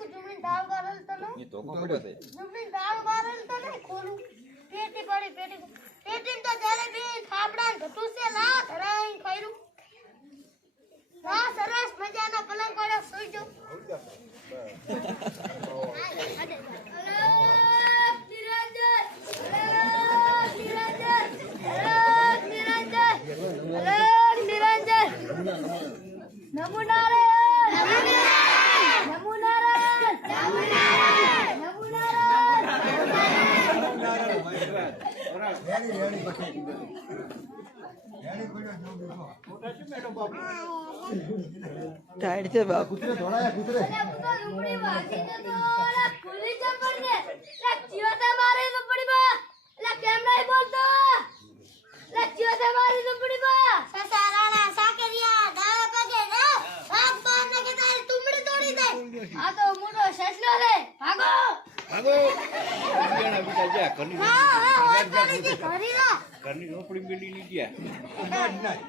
ચારો રાણું છે બે ભેગું ના છે કે નોખું નોખું નોખું તો એ ખૂનાનો રસ્તો છે. ને લોખંડના તમાચિયા રસ્તે જાવ છે લોખંડના તો હારું અમે હું હોનાના ખોદે ભેગા થાશું બાય ખૂબ ખરા પણ તીકો ખાન ના મળ્યું આવલી હમે ઝૂંપડી દેખાડી ન જાઉં ના દેખ ઝૂંપડી દાળ બારલ તો નો એ ધોકો પડ્યો તે ઝૂંપડી દાળ બારલ તો ખોલું. પેટી પડી પેટી પેટી તો જલેબી થાબડા ઘટું છે. લા ધરાઈ ખાયરું. ના સરસ મજાનો પલંગ પડ્યો સુઈ જાઉં ટાઈડ છે બાપ સસારાના સાકરિયા દાળા પગે રે ભાગ બાર ને કે તારી તુંબડી તોડી દે આ તો મોટો સસલો રે ભાગો ભાગો ઘરની હા? હા ઘરની ઝોપડી મેલી હા કાલી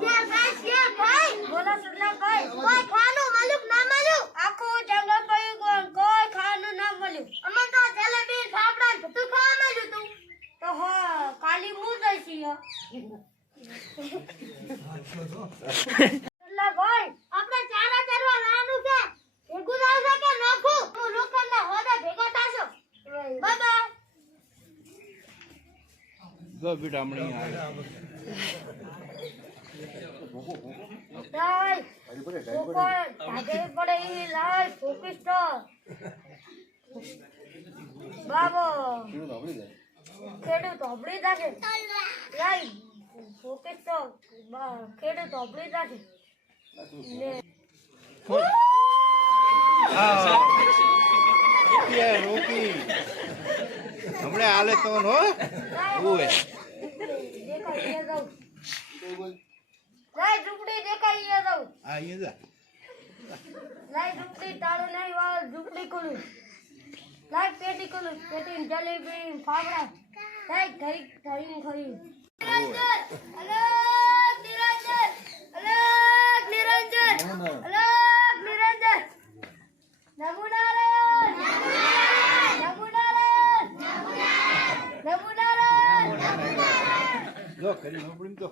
ક્યાં ભાઈ ક્યાં ભાઈ બોલો સુરલા ભાઈ કોઈ ખાનું મળ્યું ના મળ્યું આખું જંગલ પડ્યું કોણ કોઈ ખાનું ના મળ્યું અમે તો જલેબી ફાફડા ને બધું ખાવા મળ્યું તું તો હો કાલી હું દઈશી સુરલા ભાઈ આપણે ચારા ચારવા લાવવાનું છે ભેગું આવશે કે નોખું હું લોખંડના હોદા ભેગા થાશો બાય જો બેટા હમણાં ખેડૂત હોબળી જાશે લાઈ ફોકસ તો બા- ખેડૂત હોબળી જાશે ને રોકી રોકી હમણાં હાલે તો હો. જાઉં લાઈ ઝૂંપડી દેખાઈ જાઉં. આ અહીંયા જા. લાઈ ઝૂંપડી તાળું નહીં વાળ ઝૂંપડી ખોલું. લાઈ પેટી ખોલું પેટી જલેબી ફાફડા. લાઈ ઘરી ઘરી ખરી અલગ નિરંજન અલગ નિરંજન. અલગ નિરંજન. નમુનારાયણ જો ઘરની ઝોપડી તો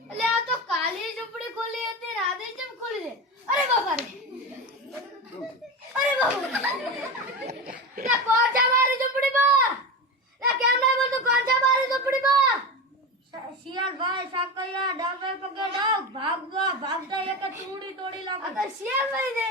એટલે આ તો કાલી ઝૂંપડી ખોલી હતી રાધે કેમ ખોલી દે? અરે બાપા રે. અરે બાપા ના કોણ છે મારી ઝૂંપડીમાં ના કેમ નહીં બોલતું કોણ છે મારી ઝૂંપડીમાં શિયાળ ભાઈ સાકરિયા ડાબે પગે ડાવ ભાગવા ભાગતા એક ચૂડી તોડી લાગે. શિયાળ મરી દે.